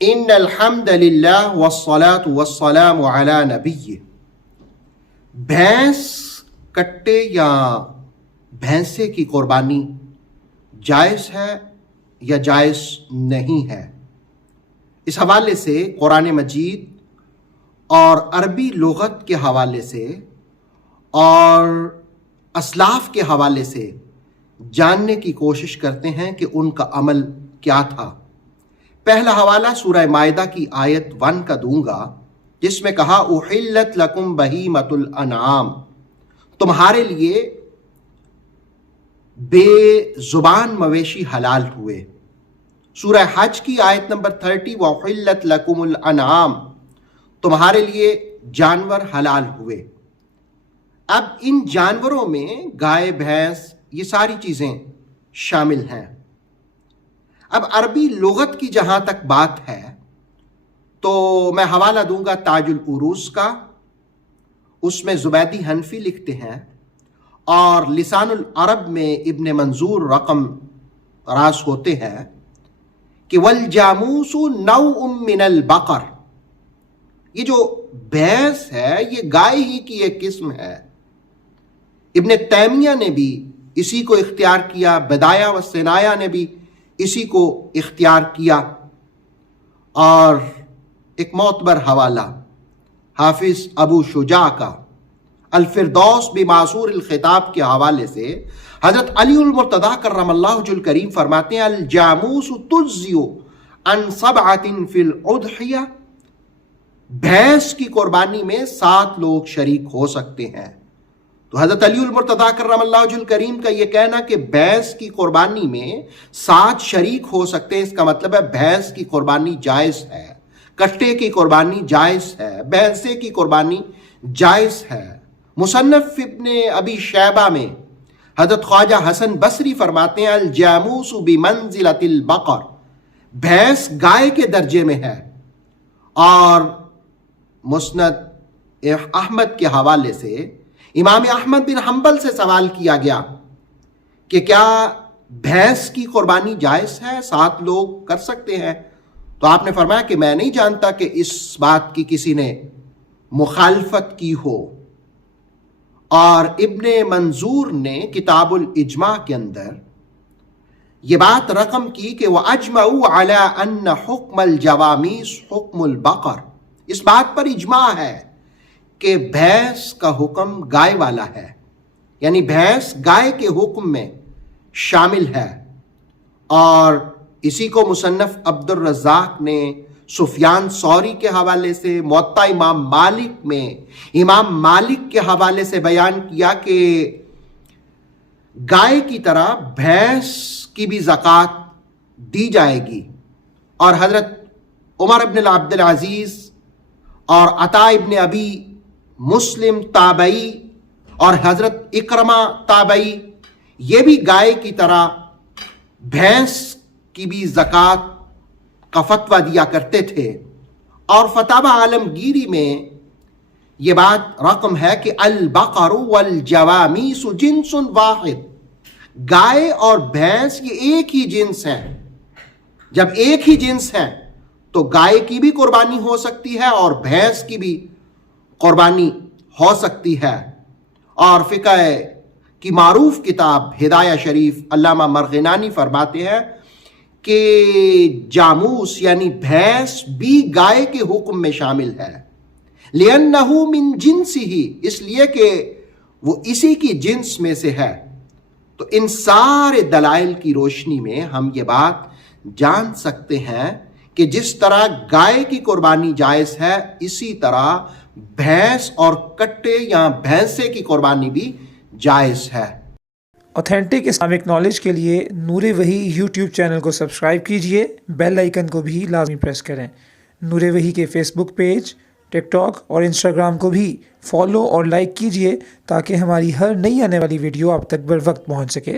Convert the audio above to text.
ان الحمد للہ والصلاة والسلام علی نبی. بھینس کٹے یا بھینسے کی قربانی جائز ہے یا جائز نہیں ہے؟ اس حوالے سے قرآن مجید اور عربی لغت کے حوالے سے اور اسلاف کے حوالے سے جاننے کی کوشش کرتے ہیں کہ ان کا عمل کیا تھا. پہلا حوالہ سورہ مائدہ کی آیت 1 کا دوں گا، جس میں کہا احلت لکم بہیمۃ الانعام، تمہارے لیے بے زبان مویشی حلال ہوئے. سورہ حج کی آیت نمبر 30 وحلت لکم الانعام، تمہارے لیے جانور حلال ہوئے. اب ان جانوروں میں گائے، بھینس، یہ ساری چیزیں شامل ہیں. اب عربی لغت کی جہاں تک بات ہے تو میں حوالہ دوں گا تاج العروض کا. اس میں زبیدی حنفی لکھتے ہیں، اور لسان العرب میں ابن منظور رقم راس ہوتے ہیں کہ والجاموس نوع من البقر، یہ جو بھینس ہے یہ گائے ہی کی ایک قسم ہے. ابن تیمیہ نے بھی اسی کو اختیار کیا، بدایہ و سنایہ نے بھی اسی کو اختیار کیا. اور ایک معتبر حوالہ حافظ ابو شجاع کا الفردوس بمعصور الخطاب کے حوالے سے حضرت علی المرتضیٰ کرم اللہ وجہ الکریم فرماتے ہیں الجاموس تجزی عن 7 فی الاضحیہ، بھینس کی قربانی میں 7 لوگ شریک ہو سکتے ہیں. تو حضرت علی المرتضیٰ کرم اللہ وجہ الکریم کا یہ کہنا کہ بھینس کی قربانی میں 7 شریک ہو سکتے ہیں، اس کا مطلب ہے بھینس کی قربانی جائز ہے، کٹے کی قربانی جائز ہے، بھینسے کی قربانی جائز ہے. مصنف ابن ابی شیبہ میں حضرت خواجہ حسن بصری فرماتے ہیں الجاموس بمنزلۃ البقر، بھینس گائے کے درجے میں ہے. اور مسند احمد کے حوالے سے امام احمد بن حنبل سے سوال کیا گیا کہ کیا بھینس کی قربانی جائز ہے، 7 لوگ کر سکتے ہیں؟ تو آپ نے فرمایا کہ میں نہیں جانتا کہ اس بات کی کسی نے مخالفت کی ہو. اور ابن منظور نے کتاب الاجماع کے اندر یہ بات رقم کی کہ وَأَجْمَعُوا عَلَىٰ أَنَّ حُكْمَ الْجَوَامِيسِ حُكْمُ الْبَقَرِ، اس بات پر اجماع ہے کہ بھینس کا حکم گائے والا ہے، یعنی بھینس گائے کے حکم میں شامل ہے. اور اسی کو مصنف عبد الرزاق نے سفیان ثوری کے حوالے سے، موطا امام مالک میں امام مالک کے حوالے سے بیان کیا کہ گائے کی طرح بھینس کی بھی زکوٰۃ دی جائے گی. اور حضرت عمر ابن عبد العزیز اور عطا ابن ابی مسلم تابعی اور حضرت اکرمہ تابعی یہ بھی گائے کی طرح بھینس کی بھی زکوٰۃ کا فتویٰ دیا کرتے تھے. اور فتاوی عالمگیری میں یہ بات رقم ہے کہ البقر والجوامیس جنس واحد، گائے اور بھینس یہ ایک ہی جنس ہیں. جب ایک ہی جنس ہیں تو گائے کی بھی قربانی ہو سکتی ہے اور بھینس کی بھی قربانی ہو سکتی ہے. اور فقہ کی معروف کتاب ہدایہ شریف علامہ مرغنانی فرماتے ہیں کہ جاموس یعنی بھینس بھی گائے کے حکم میں شامل ہے، لِأَنَّهُ مِن جِنسِهِ، اس لیے کہ وہ اسی کی جنس میں سے ہے. تو ان سارے دلائل کی روشنی میں ہم یہ بات جان سکتے ہیں کہ جس طرح گائے کی قربانی جائز ہے، اسی طرح بھینس اور کٹے یا بھینسے کی قربانی بھی جائز ہے. اوتھینٹک اسلامک نالج کے لیے نور وحی یوٹیوب چینل کو سبسکرائب کیجئے، بیل آئیکن کو بھی لازمی پریس کریں. نور وحی کے فیس بک پیج، ٹک ٹاک اور انسٹاگرام کو بھی فالو اور لائک کیجئے تاکہ ہماری ہر نئی آنے والی ویڈیو آپ تک بر وقت پہنچ سکے.